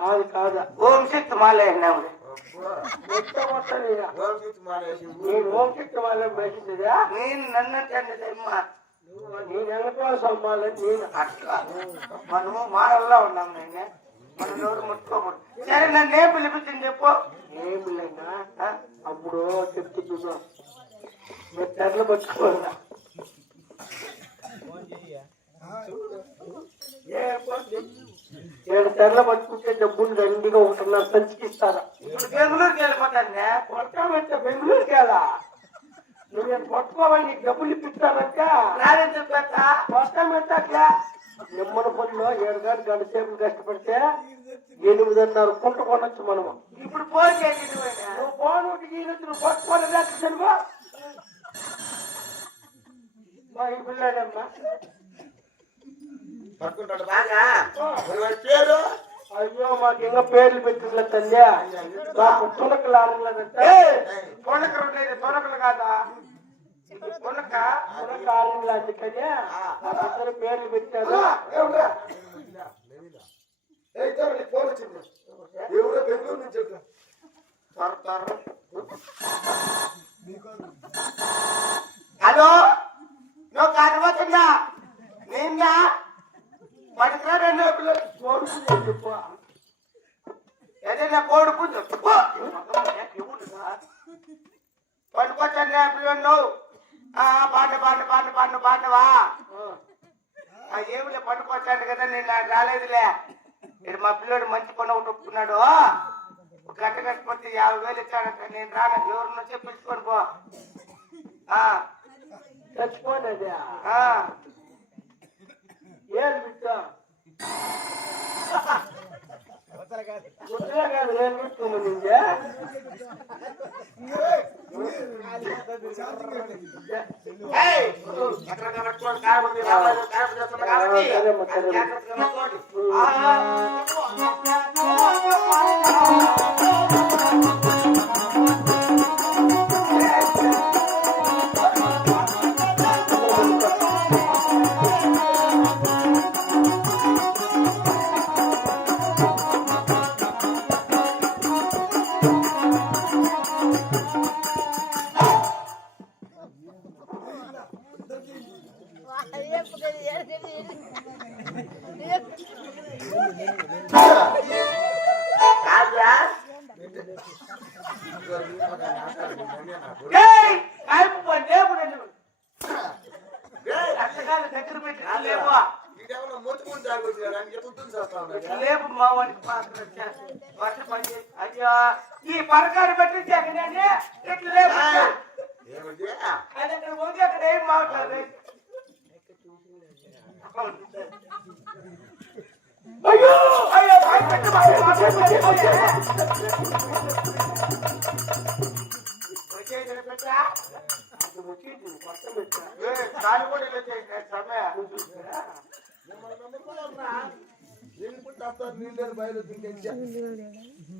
కాదు కాదా ఓం శక్తి మాల వేసినాము నేను ఓం శక్తి మాల వేసిందిరా నేను నన్నంటే నేను వెనకవాల్సి అమ్మాలని నేను అట్లా మనము మానవుల్లో ఉన్నాం నేను మన నోరు ముట్టుకోకూడదు. సరే నన్ను ఏం పిలిపించింది చెప్పు. ఏమి లేనా అప్పుడు చెప్తున్నా మీరు తెరలు పట్టుకోవాలా ఏడు తెరలు పట్టుకుంటే డబ్బులు దండిగా ఉంటున్నారు సంచికిస్తారా. ఇప్పుడు బెంగళూరుకి వెళ్ళిపోతాను. కొట్టామంటే బెంగళూరుకి వెళ్ళా నువ్వేం పట్టుకోవాలి నీకు డబ్బులు ఇప్పిస్తారంట నారేం చెప్పా కొట్టామంటే నిమ్మల పనిలో 7 గంటల సేపు కష్టపడితే 8:30 కుంట కొనొచ్చు మనము. ఇప్పుడు ఫోన్ చేసి నువ్వు ఫోన్ నువ్వు పట్టుకోలేదా తెలుగు మా ఈ పిల్లాడమ్మా పట్టుకుంటాడు బాగా పేరు. అయ్యో మాకు ఇంకా పేర్లు పెట్టిన తల్లి మాకు తునకలు ఆడలేదంటే తొనకలు ఉండేది తొనకలు కాదా తొనక తునక ఆడలేదు అందుకని అందరూ పేర్లు పెట్టారు. బెంగళూరు నుంచి హలో నువ్వు కాకపోతుందా నిన్నా పడకరా రెండు కోడుకు ఏదైనా కోడుకు పడుకోవచ్చా పిల్లలు నువ్వు పాటవా ఏమిలే పడుకోవచ్చాను కదా నేను రాలేదులే. ఇక్కడ మా పిల్లడు మంచి పని ఒకటి ఒప్పుకున్నాడు. గంట కట్టుకుంటే 50,000 ఇచ్చాడంట. నేను రాను ఎవరినో చెప్పించుకొని పో. చచ్చిపోయినది ఏం బిడ్డ ముద్ర కాదు నేను పెట్టుకోమని దగ్గర పెట్టి లేవు మా వాడికి అయ్యా ఈ పరకాన్ని పెట్టించి అక్కడ ఇట్లా లేవు అది అక్కడ పోతే అక్కడ ఏం మాట్లాడలేదు. అయ్యో అయ్యో కాలు కూడా ఇలా చేసిన సమయం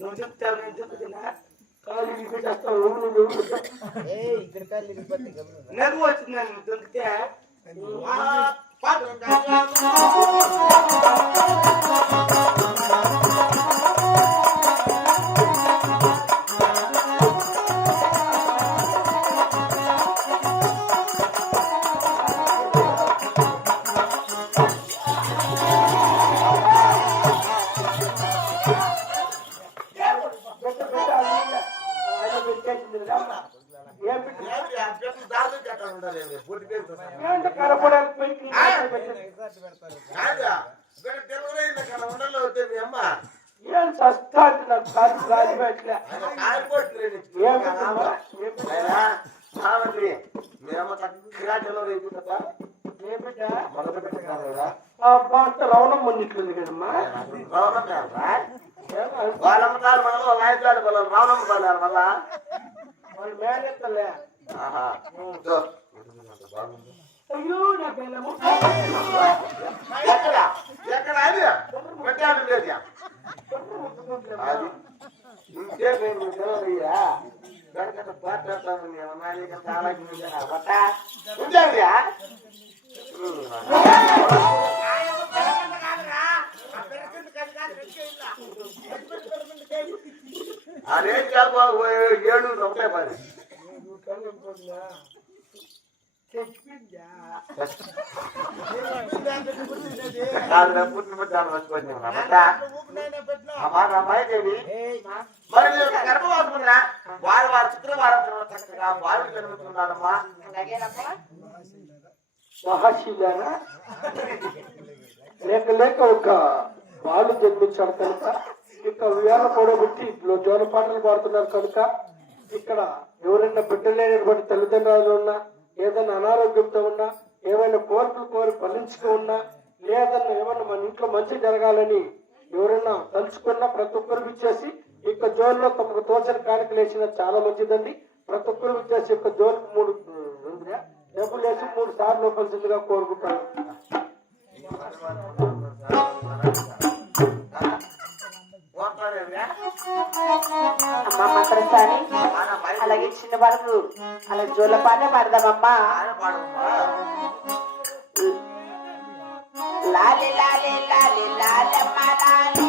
నువ్వు చెప్తావు నేను చెప్తున్నా నవ్వు వచ్చింది నన్ను దొరికితే ఏం సస్తా రాజుపేట్లే రవణం ముందుట్లుంది కదమ్మా వాళ్ళమ్మారు మనం రవణమ్మ పాలారు మళ్ళా వాళ్ళు మేనెత్తలే అయ్యో నా పిల్లము ఎక్కడ ఎక్కడ అది పెట్టాడు లేదు అది ఇంకేం తెలియదయ్యా గడకట పాటాను నేను చాలా ఉందా అదే చేప 7 ఒకటే పది గర్భవతున్నా వారు శుక్రవారం చక్కగా వారు జరుగుతున్నారమ్మా. మహాశివులారా లేక లేక ఒక బాలు జన్మించాడు కనుక ఇక ఉయ్యాల కూడబెట్టి జోల పాటలు పాడుతున్నారు కనుక ఇక్కడ ఎవరైనా బిడ్డలేనటువంటి తల్లిదండ్రులు ఉన్నా, ఏదైనా అనారోగ్యంతో ఉన్నా, ఏమైనా కోరికలు కోరి ఫలించుతూ ఉన్నా, లేదన్నా ఏమన్నా మన ఇంట్లో మంచి జరగాలని ఎవరైనా తలుచుకున్నా ప్రతి ఒక్కరికి ఇచ్చేసి ఇక జోల్లో తమకు తోచని కానుకలు వేసిన చాలా మంచిదండి. ప్రతి ఒక్కరికి ఇచ్చేసి ఇక జోలుకు 3 డబ్బులు వేసి 3 సార్లు ఇవ్వాల్సిందిగా కోరుకుంటాను. అమ్మా మాత్రసారి అలాగే చిన్న వాళ్ళకు అలా జోల పాట పాడదామమ్మా. లాలి లాలి లాలి లాలమ్మ లాలి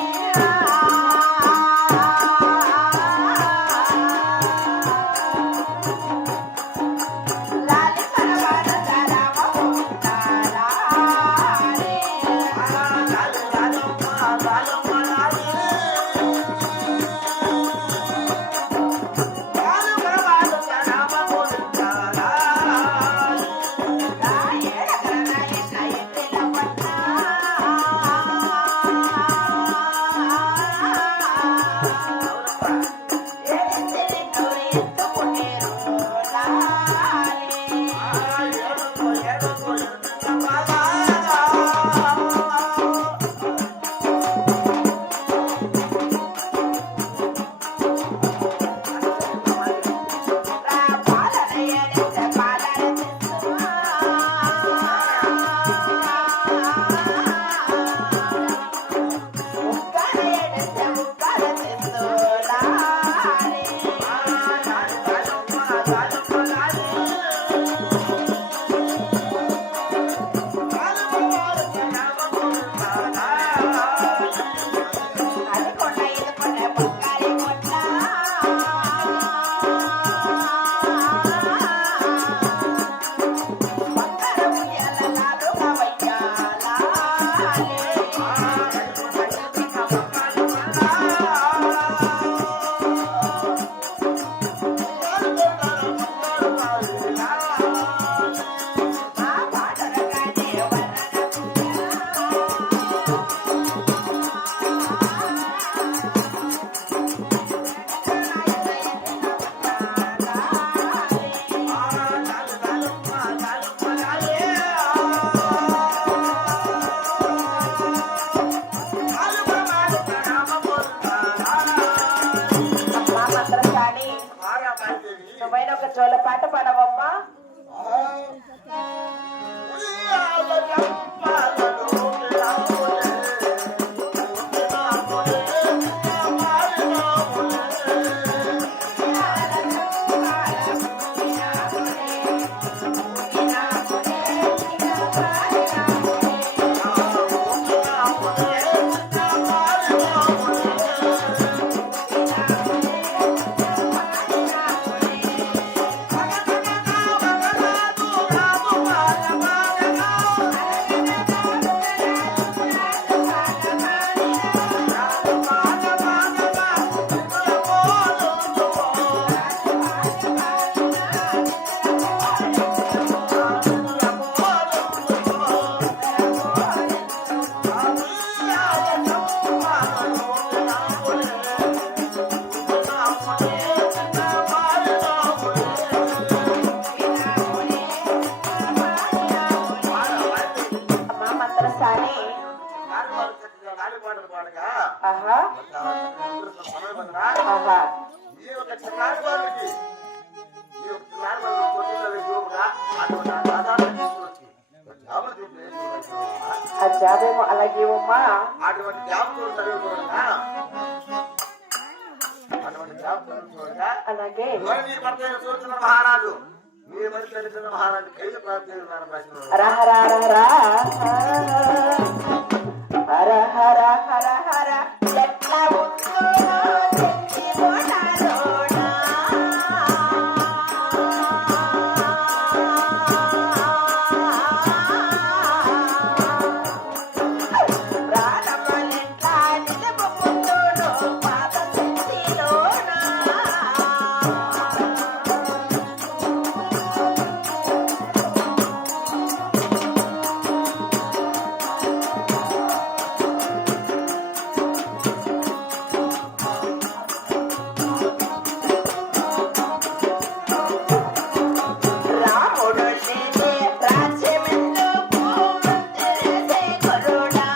జోల పాట పాడవమ్మా. జాబేమో అలాగే అమ్మా. అటువంటి అలాగే మహారాజు మీ మనిషి మహారాజు కైలు ప్రార్థన రా రా రా హర హర హర హర ఎట్లా ఉందో చెట్టి బోనాలోనా. ప్రాణములెట్లా నిలుపుకుందును పాత స్థితిలోనా. రాముడు లేని రాజ్యమెందుకు మంత్రిసే కరుణా.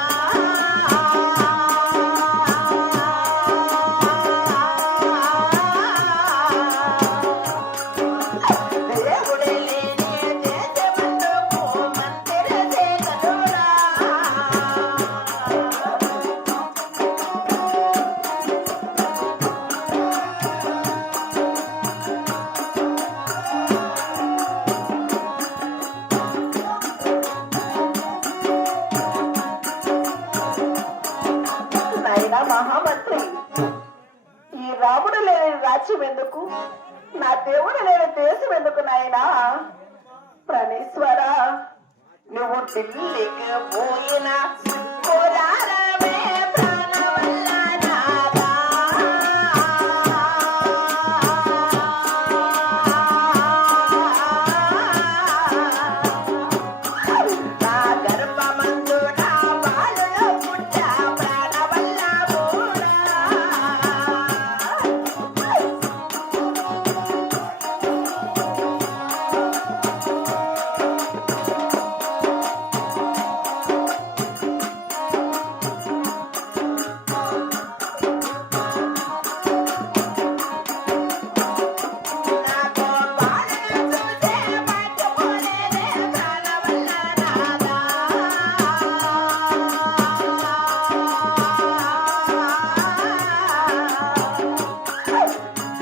దేవుడే లేని దేశమెందుకు మంత్రిసే కరుణా. నాయనా మహామంత్రి, ఈ రాముడు లేని రాజ్యం ఎందుకు, నా దేవుడు లేని దేశం ఎందుకు నాయనా. ప్రాణేశ్వర, నువ్వు ఢిల్లీకి పోయిన పోరారమే ప్రాణవల్ల నాదా. నా గర్భమందు నా బాలుడు పుట్ట ప్రాణవల్ల మూడా. నాకు బాలుడు చూసే మర్చిపోలేదే ప్రాణవల్ల నాదా.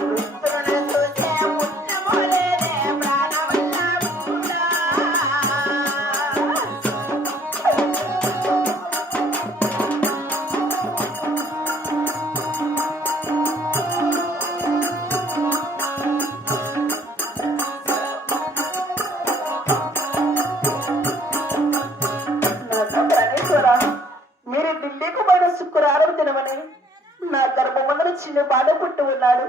రుద్రుని చూసే పుణ్యమోలేదే ప్రాణవల్ల మూడా. ప్రాణేశ్వర, మీరు ఢిల్లీకి పోయిన శుక్రవారం దినమని నా గర్భమందున చిన్న బాల పుట్టి ఉన్నాడు.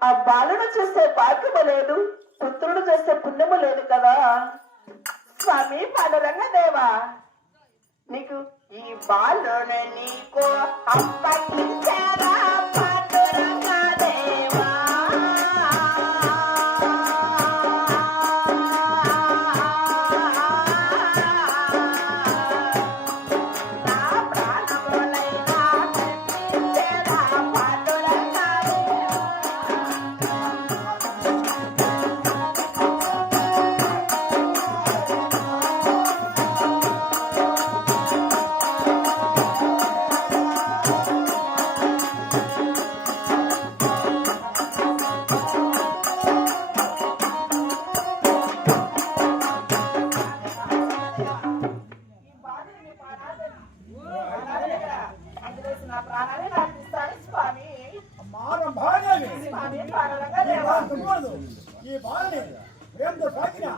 ఆ బాలును చేసే భాగ్యము లేదు, పుత్రుడు చేసే పుణ్యము లేదు కదా. స్వామి పాండురంగదేవా, నీకు ఈ బాలుని నీకు అప్పగించారా పాండురంగదేవా. నా ప్రాణములైనా కనిపించేదా పాండురంగదేవా. నా ప్రాణాన్ని నాకు ఇస్తాను స్వామి. భార్య స్వామి పాండురంగదేవా. ఈ బాలని ప్రేమతో సాగిన